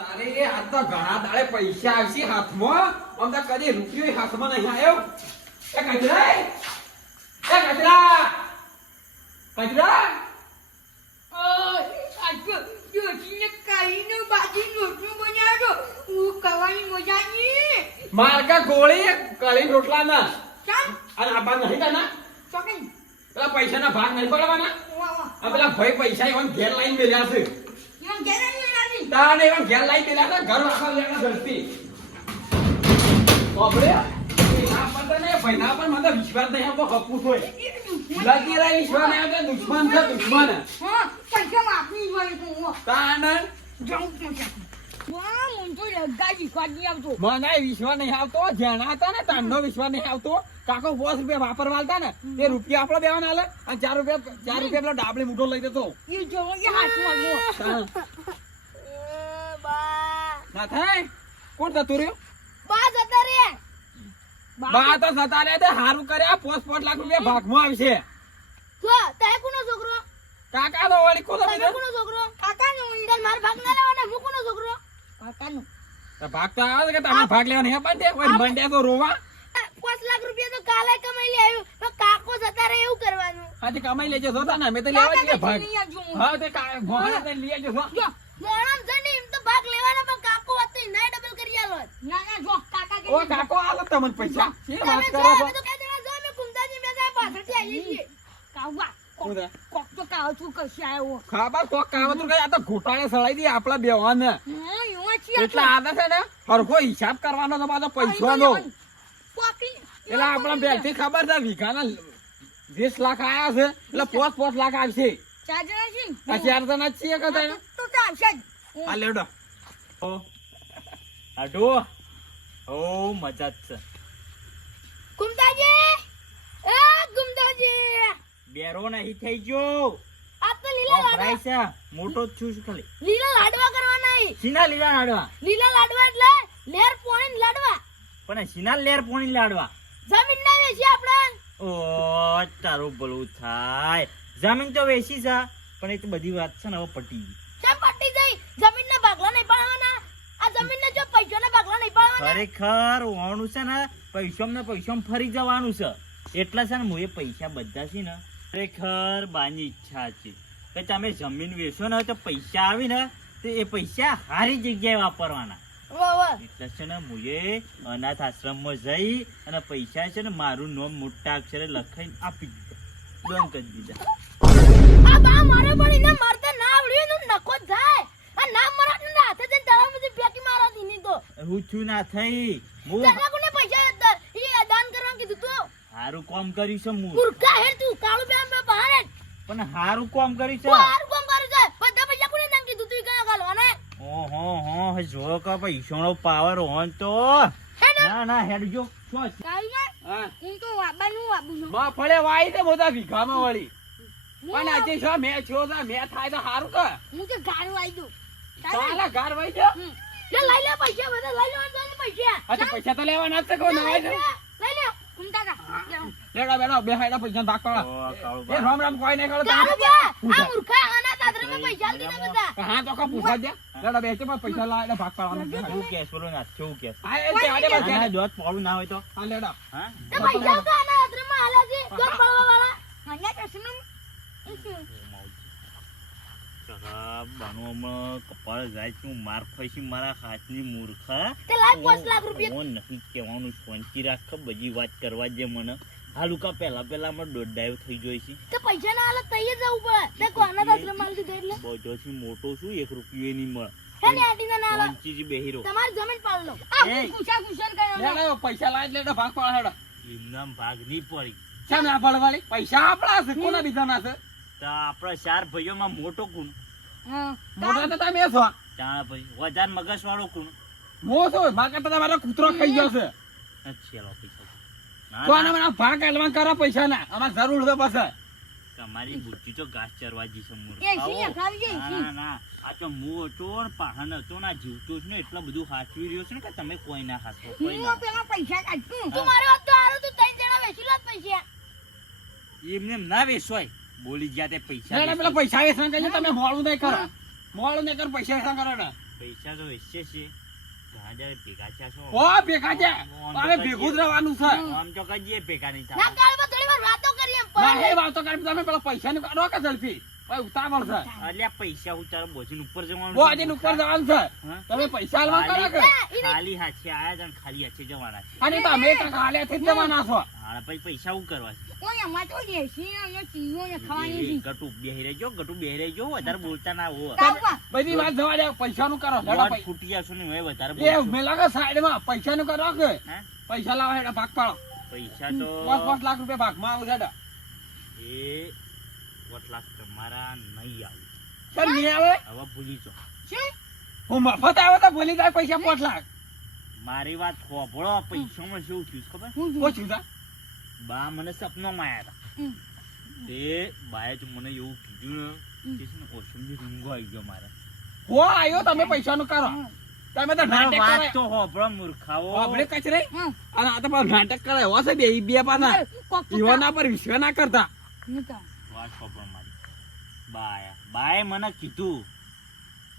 તારે આ તો ઘણા દાડે પૈસા આવશે હાથમાં આમ તો કદી રૂપિયો હાથમાં નહીં આવ્યો એ કચરા કચરા મારકા ગોળી કળી રોટલા ના અને આ ભાગ નહીં કાના પેલા પૈસા ના ભાગ નહીં પડવાના આ પેલા ભાઈ પૈસા એવા ઘેર લાઈન મેલ્યા છે તાને એવા ઘેર લાઈન મેલ્યા છે ઘર આખા લેવા ઘરથી બાપરે ના પતા ને ભાઈના પર મને વિશ્વાસ નહીં આવતો હપુસ હોય લગી રહી વિશ્વાસ નહીં આવતો દુશ્મન છે દુશ્મન તાને મને વિશ્વાસ નહીં આવતો જેના હતા ને તાનો વિશ્વાસ નહીં આવતો કાકો 10 રૂપિયા વાપરવા આલતા ને તે રૂપિયા આપડે દેવાના આલે અને 4 રૂપિયા પેલો ડાબલી મૂઠો લઈ દેતો ના થાય કોણ જતું રહ્યું બા તો જતા રે હારું કર્યા 5 લાખ રૂપિયા ભાગમાં આવશે કાકા નો વળી કોનો ભાગ તો આવે કે તમે ભાગ લેવા નહીં બંડે કોઈ બંડે તો રોવા 5 લાખ રૂપિયા તો કાલે કમાઈ લે આવ્યો તો કાકો જતા રહે એવું કરવાનું હાજી કમાઈ લેજો જોતા ને મે તો લેવા જ ભાગ હા તે ભોણા તે લઈ આવજો જો મોણમ જને એમ તો ભાગ લેવાનો પણ કાકો વાત તો ના ડબલ કરી આલો ના જો કાકા કે ઓ કાકો આલો તમને પૈસા કે વાત કરો છો તો કે જણા જો મે કુંદાજી મે જાય પાછળથી આવી છીએ કાવા કોક તો કાવ છું કશી આવ્યો ખબર કોક કાવતું કે આ તો ઘોટાળે સળાઈ દી આપડા બેવાને એટલે આદા છે ને હરખો હિસાબ કરવાનો તો પાછો પૈસાનો એટલે આપણા બેલથી ખબર છે વીઘાના 20 લાખ આયા છે એટલે 5 લાખ આવશે 4 જણા છે આ 4 જણા છીએ કે તને તો આવશે આ લેડો ઓ આડો ઓ મજા છે કુંદાજી એ કુંદાજી બેરો નહીં થઈ ગયો આ તો લીલા વપરાય છે મોટો જ છું ખાલી લીલા લાડવા કરવાના છે સીના લીલા લાડવા એટલે લેર પોણી લાડવા પણ સીના લેર પોણી લાડવા જમીન ના વેચી આપણે ઓ તારું ભલું થાય જમીન તો વેચી છે પણ એ તો બધી વાત છે ને હવે પટી ગઈ કેમ પટી જઈ જમીન ના ભાગલા નહીં પાડવાના આ જમીન ના જો પૈસા ના ભાગલા નહીં પાડવાના ખરેખર હોવાનું છે ને પૈસામાં ફરી જવાનું છે એટલા છે ને હું એ પૈસા બધા છે ને ખરેખર બાની ઈચ્છા છે કે તમે જમીન વેચો ને તો પૈસા આવી ને તો એ પૈસા સારી જગ્યાએ વાપરવાના એટલે છે ને મુએ અનાથ આશ્રમમાં જઈ અને પૈસા છે ને મારું નામ મોટા અક્ષરે લખાઈને આપી દીધા બંધ કરી દીધા આ બા મારે પણ એને મારતા ના આવડ્યું નું નકો જાય આ ના મરાઠ ના હાથે જઈને તળાવમાંથી ફેંકી મારા દીની તો હું છું ના થઈ હું તને કોને પૈસા હતા એ દાન કરવા કીધું તું સારું કામ કર્યું છે હું મૂર્ખા હે તું કાળુ બેમ બહાર પણ સારું કામ કર્યું છે સારું કામ કર્યું છે બધા પૈસા કોને દાન કીધું તું કયા ગાલવાના ઓહો જો કે પૈસાનો પાવર હોન તો ના હેડજો શું હા હું તો વાબાનું માં ફળે વાઈ છે બધા વીઘામાં વળી પણ આજે છો મે છો મે થાય તો સારું કે હું તો ગાડું આવી દઉં સાલા ગાર વાઈ દો લઈ લે પૈસા બધા લઈ લે પૈસા અચ્છા પૈસા તો લેવાના જ છે કોઈ નવાઈ છે લઈ લે કુંતા કા લેડા બેડો બે હાઈડા પૈસા ભાગ પાડો એ રામ કોઈ નહીં કરો ગાડું બે આ મૂર્ખા આના દાદરામાં પૈસા દીધા બધા હા તો કો પૂછવા દે લેડા બેસે પણ પૈસા લાય ભાગ પાડવાનો હું કેસ બોલો ના શું કેસ આ એ તે આડે બસ ના જોત પાડું ના હોય તો હા લેડા હા તો પૈસા કા આના દાદરામાં આલા છે દોર પડવા વાળા મને કસમ કપાળ જાય છું માર ખઈશી મારા હાથની મૂર્ખા તે લાય 5 લાખ રૂપિયા હું નથી કહેવાનું શાંતિ રાખ બધી વાત કરવા જે મને હાલુકા પહેલા માં દોડાયો થઈ જોઈ છે તો પૈસા ના આલે તઈ જવું પડે તે કોના દાદરામાં દીધા એટલે બોજોથી મોટો છું 1 રૂપિયો નહીં મળે હે ને આટીના ના આલે શાંતિથી બેહીરો તમારી જમીન પાડ લો આ પૂછા કર્યો લેડા પૈસા લાય લેડા ભાગ પાડ હેડા એમના ભાગ નહીં પડી કેમ ના પડવાળી પૈસા આપડા છે કોના બીજાના છે તો આપણા 4 ભાઈઓમાં મોટો કોણ હા મોટા તો તમે છો ચાણા ભાઈ વધાર મગજ વાળો કોણ મો છો માર્કેટ તો મારો કૂતરો ખાઈ ગયો છે ચલો પૈસા તો આના મને ભાગ એડવાન્સ કરો પૈસા ના અમાર જરૂર છે બસ તમારી બુદ્ધિ તો ઘાસ ચરવાજી છે મૂર્ખ એ સિયા ખાવી જાય ના આ તો મુ હતો ને પાહન હતો ના જીવતો જ ને એટલા બધું હાચવી રહ્યો છે ને કે તમે કોઈ ના હાચવો કોઈ ના પેલા પૈસા કાઢ તું મારો હાથ તો આરો તું 3 જણા વેચી લો પૈસા એમને ના વેચવાય બોલી ગયા તે પૈસા લેડા પેલા પૈસા વેચવા કહે તમે મોળું નહીં કરો પૈસા વેચવા કરો ને પૈસા તો વેચશે છે ઘણા જયારે ભેગા થયા છો ઓ ભેગા છે અરે ભેગું જ રહેવાનું છે આમ તો કજીએ ભેગા નહીં ના થાય કાળમાં થોડી વાર વાતો કરીએ એમ ના પણ એ વાતો કરી તમે પેલા પૈસા ની કાઢો કે ઝડપી ભાઈ ઉતાવળ છે એટલે આ પૈસા ઉતારો બોજીને ઉપર જવાનું વો આજે ઉપર જવાનું છે હા? તમે પૈસા આલવા કરો કે ખાલી હાથે આયા છે ને ખાલી હાથે જવાના છે અને તમે કાલે થી જવાના છો હા પછી પૈસા શું કરવા છે ઓય અમાર તો દેશી અને ચીવો ને ખાવાની છે ગટુ બેહી રહેજો વધારે બોલતા ના હો કાપવા બધી વાત જવા દે પૈસા નું કરો હેડો વાત પૈ- ફૂટી જશો ને હવે વધારે એ બોલશો. મેં લાગે સાઈડ માં પૈસા નું કરો કે હા? પૈસા લાવો હેડો ભાગ પાડો પૈસા તો 5 લાખ રૂપિયા ભાગમાં આવું હેડો એ 5 લાખ તમારા નહીં આવે સર નહીં આવે હવે ભૂલી જો શું હું મફત આવે તો ભૂલી જાય પૈસા 5 લાખ મારી વાત ખોભળો પૈસામાં શું થયું છે ખબર હું પૂછ્યું તા બા મને સપનામાં આયા હમ. હતા તે બાએ તો મને એવું કીધું ને કે છે ને ઓસમથી રૂંગો આવી ગયો મારે હો આયો તમે પૈસા નું કરો તમે તો નાટક વાત કરે તો હોભળો મૂર્ખાઓ આપણે કચરે હમ. અને આ તો પાછું નાટક કરે હશે બે પાના કોક તો ઈવાના પર વિશ્વાસ ના કરતા નતા. વાત હોભળો મારી બા આયા બાએ મને કીધું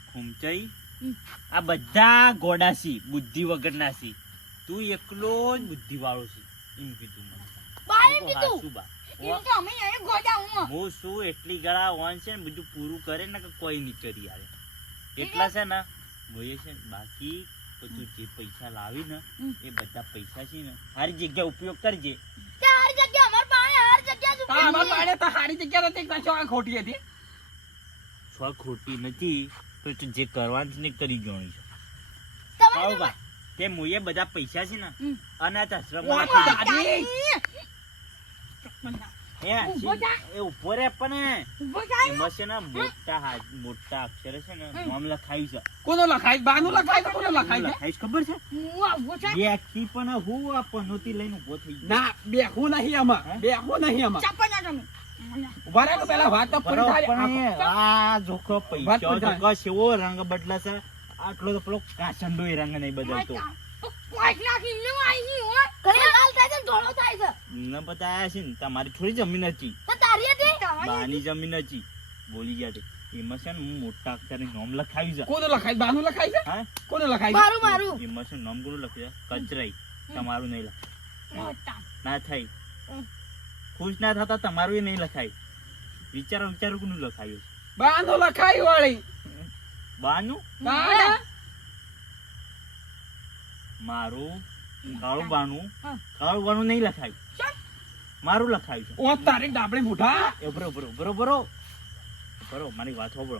ખૂમચાઈ હમ. આ બધા ગોડાસી બુદ્ધિ વગરના સી તું એકલો જ બુદ્ધિ વાળો છે એમ કીધું મને બાએ હું કીધું હાચું બા. એમ તો અમે અહીં ગોડા હું હું શું એટલી ગળા ઓન છે ને બધું પૂરું કરે ને કે કોઈ નહીં કરી આવે એટલા છે ને મોયે છે ને બાકી બધું જે પૈસા લાવી ને એ બધા પૈસા છે ને સારી જગ્યા ઉપયોગ કરજે તે હર જગ્યા અમાર પાસે હર જગ્યા જ તારા ઉપયોગી. પાડે તો હારી જગ્યા નથી કશો આ ખોટી હતી છ ખોટી નથી તો તું જે કરવાનું છે ને કરી જોણી છે તમારે આવો બા તે મોયે બધા પૈસા છે ને હમ. અનાથ આશ્રમ વાહ, દાદી. ઊભો થા. એ ઉભો રે પણ ઊભો થાય એમાં છે ને મોટા અક્ષરે છે ને નામ લખાયું છે કોનો લખાય બાનું લખાય તો કોનો લખાય છે લખાયું છે ખબર છે હું ઊભો થાય વ્યક્તિ પણ હું આ પનોતી લઈને ઉભો થઈ ગયો ના બેહું નહીં આમાં હે? બેહું નહીં આમાં ચાપા ના તમે ઉભા રહે તો પેલા વાત તો પૂરી બરોબર થાય. પણ આ જોખો પૈસા વાત પણ જોખો સેવો રંગ બદલાશે આટલો તો પેલો કાચંડો એ રંગ નહીં બદલતો પાંચ લાખ ઇલ્લુ આવી ગઈ હો કઈ લાલ થાય છે ને ધોળો થાય છે ન બતાયા છે ને તમારી થોડી જમીન હતી તો તારી હતી બાની જમીન હતી બોલી ગયા તે એમાં છે ને હું મોટા અક્ષરે નામ લખાવ્યું છે કોનો લખાય બાનું લખાય છે હા કોનો લખાય છે મારું મારું એમાં છે ને નામ કોનું લખ્યું છે કચરાઈ તમારું નહીં લખાય મોટા ના થાય ખુશ ના થતા તમારું એ નહીં લખાય વિચારો કોનું લખાયું છે બાનું લખાય વાળી બાનું ના મારું કાળું બાનું હા. કાળું બાનું નહીં લખાયું શું? મારું લખાયું છે ઓ તારી ડાબડી મુઠા એ બરો મારી વાત હોબળો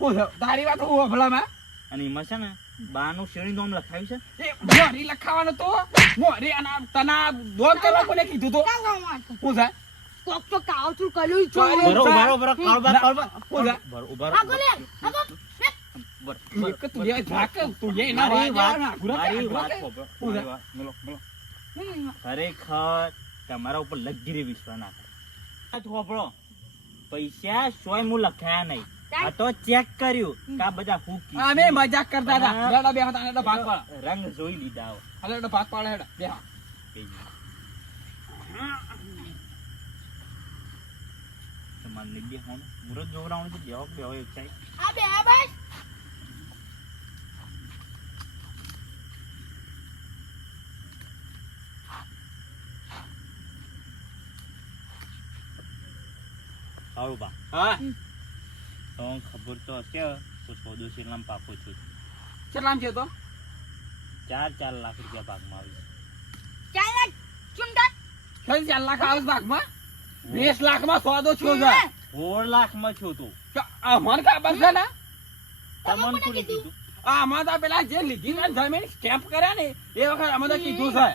હું છે? તારી વાત હું અભલામાં અને એમાં છે ને બાનું શેરણી નામ લખાયું છે એ મોરી લખાવાનું તો મોરી અને તના દોર કરવા કોને કીધું તો હું છે કોક તો કાવતું કર્યું છે ચોરી. બરો કાળું હું છે આગો લે આગો એક તું એ ઝાક તું એ ના મારી વાજા વાત ના ગુરુ મારી કે વાત ગુરુ હોબળો. હું છે? મારી વાત મેલો ખરેખર તમારા ઉપર લગીરી વિશ્વાસ ના કરે વાત હોબળો. પૈસા સોય હું લખાયા નહીં આ તો ચેક કર્યું કે આ બધા હું કીધું. અમે મજાક કરતા હતા હા. બેડા બે હતા એટલે ભાગ પાડ રંગ જોઈ લીધા હો. હાલે એટલે ભાગ પાડ હેડા બે હા. તમારે નહીં બેસવાનું. મુરત જોવડાવવાનું છે, બેહો એક સાઈડ. આ બે બસ સારું બા. હા તમને ખબર તો હશે તો સોદો શેરલામ પાકો છું. કેટલામ છે તો 4 લાખ રૂપિયા ભાગમાં આવી ચાલ ચુંડા ખાલી 4 લાખ આવે છે ભાગમાં 20 લાખમાં સોદો છો છે 16 લાખમાં છું તું. મને ખબર છે ને તમને કોને કીધું? આમાં તો પેલા જે લીધી ને જમીન સ્ટેમ્પ કર્યા ને એ વખત અમે તો કીધું છે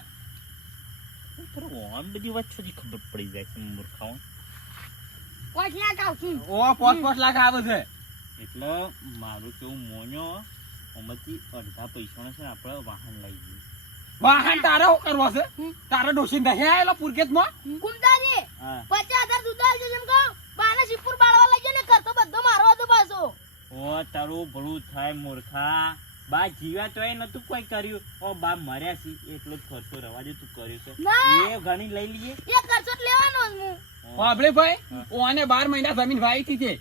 આમ બધી વાત છોડી ખબર પડી જાય છે મૂર્ખાઓ. પાંચ લાખ આવશું ઓ 5 લાખ આવે છે એટલે મારું કેવું મોન્યો એમાંથી અડધા પૈસાનો છે ને આપણે વાહન લઈ જઈએ. વાહન તારે શું કરવો છે તારે ડોસી નહીં આવેલો પુરકેતમાં કુંતાજી હા 50,000 દૂધ આવજો જેમ કહો બાને શિવપુર બાળવા લઈ જાય ને ખર્ચો બધો મારો હતો પાછો ઓ તારું ભલું થાય મૂર્ખા. બા જીવ્યા તો એ નતું કોઈ કર્યું. ઓ બા મર્યા છે એટલો જ ખર્ચો રવા દે તું કર્યો છે ના. એ ઘણી લઈ લઈએ. એ ખર્ચો જ લેવાનો જ હું આપણે ભાઈ ઓને 12 મહિના જમીન વાવી હતી તે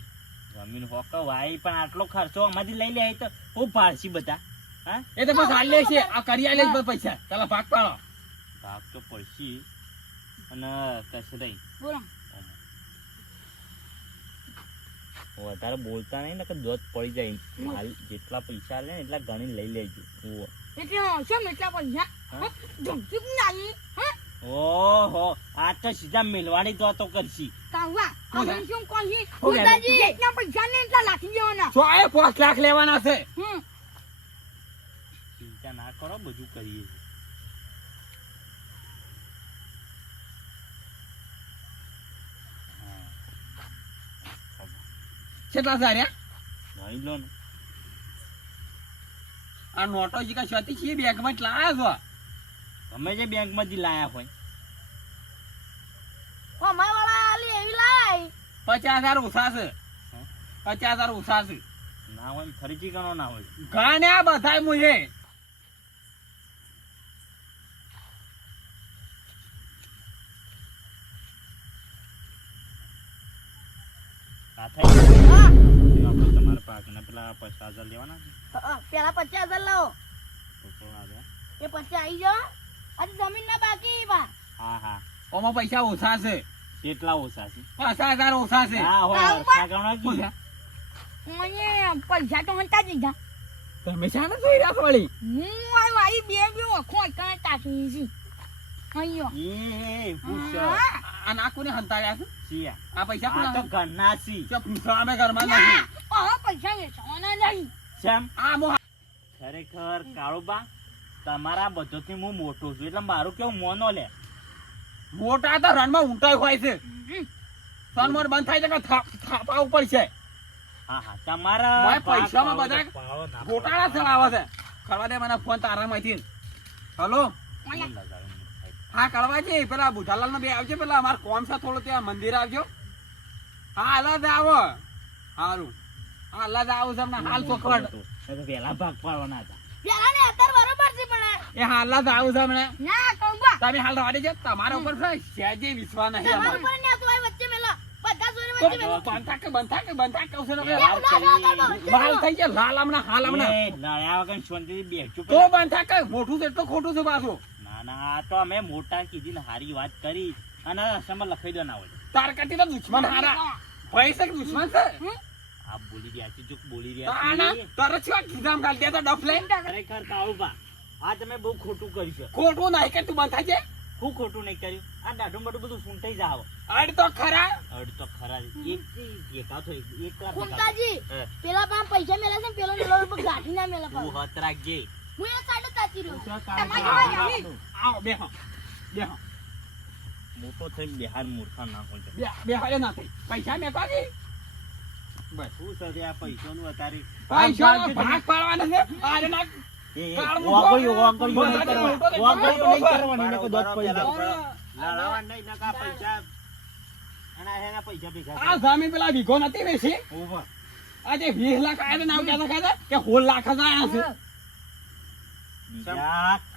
જમીન હોક વાય પણ આટલો ખર્ચો અમારી લઈ લે તો હું પાડશી બધા હા એ તો બસ હાલે છે આ કરી આલે બસ પૈસા ચાલો ભાગ પાડો ભાગ તો પડશી અને કશે નહીં બોલો વધારે બોલતા નહીં ને કે દોત પડી જાય હાલ જેટલા પૈસા લે ને એટલા ગણી લઈ લેજો ઓહો એટલે શું એટલા પૈસા હા? જમતી નહીં હા ઓહો આ તો સીધા મિલવાડી દોતો કરશી કાવા કોણ આપણે શું કહી કોણ ગુંડાજી એટલા પૈસા ને એટલા લાખી દેવાના તો આ 5 લાખ લેવાના છે ચિંતા ના કરો બધું કરીએ છીએ. કેટલા સાર્યા ગણી લો ને આ નોટો જે કા છતી છે બેંકમાં લાયા તમે જે બેંક માંથી લાયા હોય અમાર વાળા આલી એવી લાય છો 50,000 ઓછા છે 50,000 ઓછા છે ના હોય ને ખરીદી ગણો ના હોય ગાને આ બધાય મુએ આ થઈ હા આપણે તમારા પાકના પેલા 50,000 લેવાના છે પેલા 50,000 લાવો તો તો આવે એ 50 આવી જાઓ આજે જમીન ના બાકી બા હા હા ઓમાં પૈસા ઓછા છે કેટલા ઓછા છે 50,000 ઓછા છે હા હોય હરખા ગણો કી મને પૈસા તો હંતા દીધા તમે શાને જોઈ રહ્યા છો વળી હું આ વાળી બે ઓખો કાંઈ તાકી છે અయ్యో એ પૂછ આ નાકોને હંતાડ્યા છે સિયા આ પૈસા આ તો કોના ગણના સી કે પૂછો અમે ઘરમાં નથી પૈસા વેચવાના નહીં જેમ આ મો ખરેખર કાળુબા તમારા બધોથી હું મોટો છું એટલે મારું કેવું મોનો લે મોટા તો રનમાં ઊંટાઈ હોય છે સનમોર બંધ થાય છે કે થાપા ઉપર છે હા હા તમારા મોય પૈસામાં ભાગ બધા પાડો ના ગોટાળા ચલાવે છે કરવા દે મને ફોન તારામાંથી હલો હા કળવાજી પેલા બુધાલાલ નો બે આવજો પેલા અમાર કોમ છે થોડું ત્યાં મંદિર આવજો હા હાલ જ આવો હારું હાલ જ આવું છે હમણાં હાલ ચોખવટ પેલા ભાગ પાડવાના હતા પેલા ને અત્યારે બરોબર છે પણ એ હાલ જ આવું છે હમણાં ના કહુંબા તમે હાલ રવાડી છે તમારા ઉપર છે સહેજે વિશ્વાસ નહીં તમારા અમારો ઉપર ને તો વચ્ચે મેલા બધા જોડે તો વચ્ચે મેલા બંધા કહું છું ને એ ના ના લાલ થઈ ગયા લાલ હમણાં હાલ હમણાં એ નળ્યા વગર શાંતિથી બેસજો તો બંધા કઈ મોટું છે એટલું ખોટું છે પાછું ના ના આ તો અમે મોટા કીધી ને હારી વાત કરી અને રસ્તામાં લખાઈ દો ના હોય તારકતી તો દુશ્મન હારા પૈસા દુશ્મન છે આ બોલી રહ્યા છે જો બોલી તો રહ્યા આના છે તરત શું ખીધામ ગાલ દે તો ડફ લઈને ખરેખર કાળુબા આ તમે બહુ ખોટું કર્યું છે ખોટું નહીં કે તું બંધા છે હું ખોટું નહીં કર્યું આ દાઢું બાઢું બધું સૂંટાઈ જાવ અડ તો ખરા અડ તો ખરા એક એકા તો એક વાર ખુમતાજી હે. પેલા પામ પૈસા મેલા છે ને પેલો મેલો ઉપર ગાઠી ના મેલા તું પાછો. હત રાખજે હું એ સાઈડ જ તાચી રહ્યો તમારી તમારી વાત આવો બેહો બેહો મોટો થઈ બિહાર મૂર્ખા ના હોય બેહો એ નથી પૈસા મેં પાકી બસ શું છે આ પૈસાનું અત્યારે પૈસાનો ભાગ પાડવાનો છે આરે ના આ સામે પેલા વીઘો નથી વેચી આજે 20 લાખ આયા નામ કહેતા કહેતા કે 16 લાખ જ આયા છે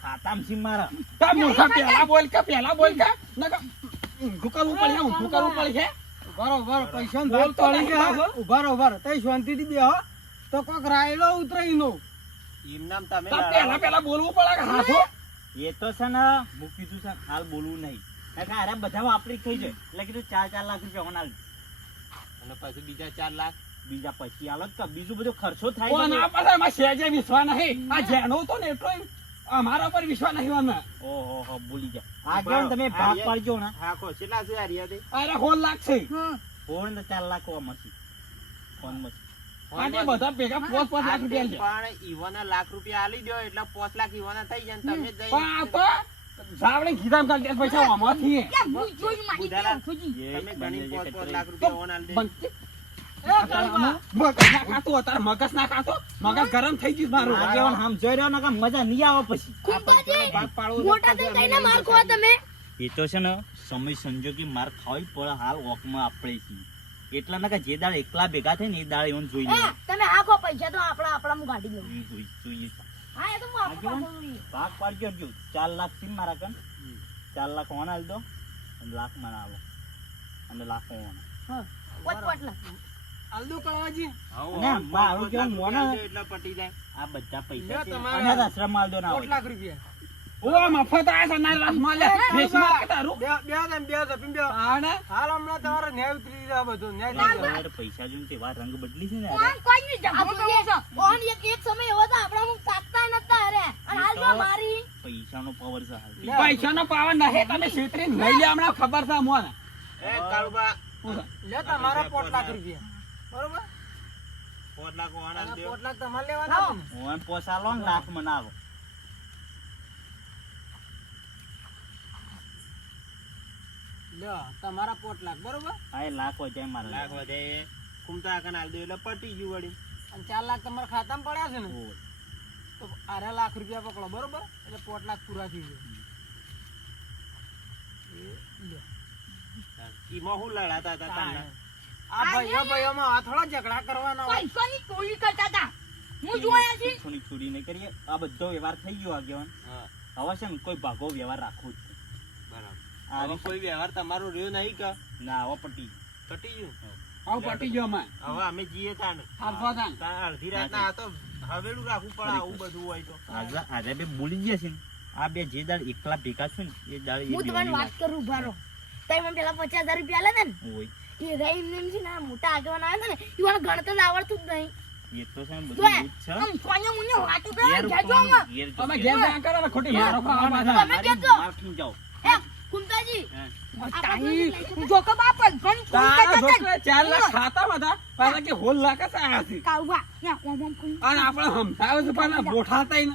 ખાતામ સી મારા તા મૂર્ખા પેલા બોલ કે નકા ઊંધું કરવું પડશે બરોબર પૈસા બોલ તો નહીં કે ઉભા રહો તઈ શાંતિથી બેહો તો કોક રાયલો ઉતરાઈ નો પેલા બોલવું પડે કે હાથો એ તો છે ને હું કીધું છે હાલ બોલવું નહીં કારણ કે આરા બધા વાપરી થઈ જાય એટલે કીધું 4 લાખ રૂપિયા હોનાલ અને પછી બીજા 4 લાખ બીજા પછી આલો તો બીજું બધું ખર્ચો થાય કોણ આ પાસે એમાં સહેજે વિશ્વાસ નહીં આ જેનો તો ને એટલો અમારા પર વિશ્વાસ નહીં વાના ઓહો હો બોલી જા આગળ તમે ભાગ પાડજો ને અરે 16 લાખ છે ફોન તો 4 લાખ હોવા મસી ફોન મસી આજે બધા ભેગા 5 લાખ રૂપિયા છે પણ ઈવાના લાખ રૂપિયા આલી દો એટલે 5 લાખ ઈવાના થઈ જાય ને તમે પણ આ તો સાવડે કીધામ કાલ દે પૈસા આમાંથી ક્યાં ભૂલ જોઈ મારી બુધાલા. કેમ ખોજી તમે ગણી 5 લાખ રૂપિયા ઓન આલી દે બંધ મગજ ના ખાતો અત્યારે મગજ ના ખાતો મગજ ગરમ થઈ ગયું મારું આગેવાન આમ જોઈ રહ્યો ને કે મજા નહીં આવે પછી ખુમતાજી ભાગ પાડવો મોટા થઈ કઈને માર ખો તમે એ તો છે ને સમય સંજોગે માર ખાવી પડે હાલ ઓકમાં આપણે છીએ એટલા ના કે જે દાળ એકલા ભેગા થાય ને એ દાળ એવન જોઈ લે તમે આખો પૈસા તો આપણા હું કાઢી લઉં જોઈએ હા એ તો હું આપો પાછો ભાગ પાડજો જો 4 લાખ થી મારા કન 4 લાખ ઓન આલ દો અને લાખ મને આવો અને લાખ ઓન હા પોત લાખ આલદુ કળવાજી અને મારું કેવું મોને એટલે પટી જાય. આ બધા પૈસા લ્યો છે. તમારા અનાથ આશ્રમ માં આલદો ના 1 હોય. લાખ રૂપિયા ઓ મફત આ છે ના રસમાં લે દેશમાં કે તારું બે જપીને બે આને હાલ હમણાં તમારે ન્યાય ઉતરી જાય બધું ન્યાય થઈ જાય. યાર પૈસા જોઈને તેવા રંગ બદલી છે ને ઓન કોઈ ની જમો તો ઓન એક સમય એવો તો આપણા મુખ તાકતા નતા અરે અને હાલ જો મારી પૈસાનો પાવર છે હાલ. પૈસાનો પાવર નહીં તમે છેતરીને લઈ લે હમણાં ખબર છે મોને એ કાળુબા, લે તમારા 5 લાખ રૂપિયા બરોબર 5 લાખ વાળા અને દ્યો. 5 લાખ તમારે લેવાના છે ને? ઓન પોસા લો ને લાખ મનાવો. લ્યો તમારા 5 લાખ બરોબર આ એ લાખ હોય જાય મારા લાખ વધે કુમતા આકન આલ દે એટલે પટી ગયું વળી. અને 4 લાખ તમારા ખાતામાં પડ્યા છે ને ઓય. તો 2 લાખ રૂપિયા પકડો બરોબર એટલે 5 લાખ પૂરા થઈ જાય એ લ્યો. ઈમાં હું લડાતા હતા તાના? આ ભાઈઓમાં આ થોડા ઝઘડા કરવાના હોય. પૈસાની ચોરી કરતા હતા હું જોયા છે થોડી ચોરી નહીં કરીએ. આ બધો વ્યવહાર થઈ ગયો આગેવાન. હા, હવે છે ને કોઈ ભાગો વ્યવહાર રાખવો જ છે. બરાબર. આ હવે કોઈ વ્યવહાર તમારો રહ્યો નહીં કે ના હવે પટી પટી ગયું? આવ પટી ગયો માં હવે અમે જઈએ તાને. હાલવા તાન તાન અડધી રાતના આ તો હવેલું રાખવું પડે આવું બધું હોય તો. આજે બે બોલી ગયા છે ને આ બે જે દાળ એકલા ભેગા છે ને એ દાળ એ હું તમને વાત કરું ભારો તઈ મને પેલા 50,000 રૂપિયા આલે ને હોય. એ રહી એમ છે ને આ મોટા આગેવાન આવે ને ઈવાને ગણતર આવડતું જ નહીં એ તો છે ને જો બધું એવું જ છે. આમ સોnya મુને વાતો ઘેર કરે જાજો આમાં. ઘેર તમે જો. ઘેર જા કરો ને ખોટી મારો ખાવા તમે પાછા કહેજો. માર ખાઈને જાઓ. એ કુંતાજી હા. તાઈ જો કે બાપ ઘણી ચોરી તારા કરતા છોકરા 4 લાખ ખાતામાં હતા પાછા કે હોલ લાખ જ આયા છે કાઉવા યા ઓમ ઓમ કોઈ અને આપણે સમજાવે છે પણ બોઠાતાય ને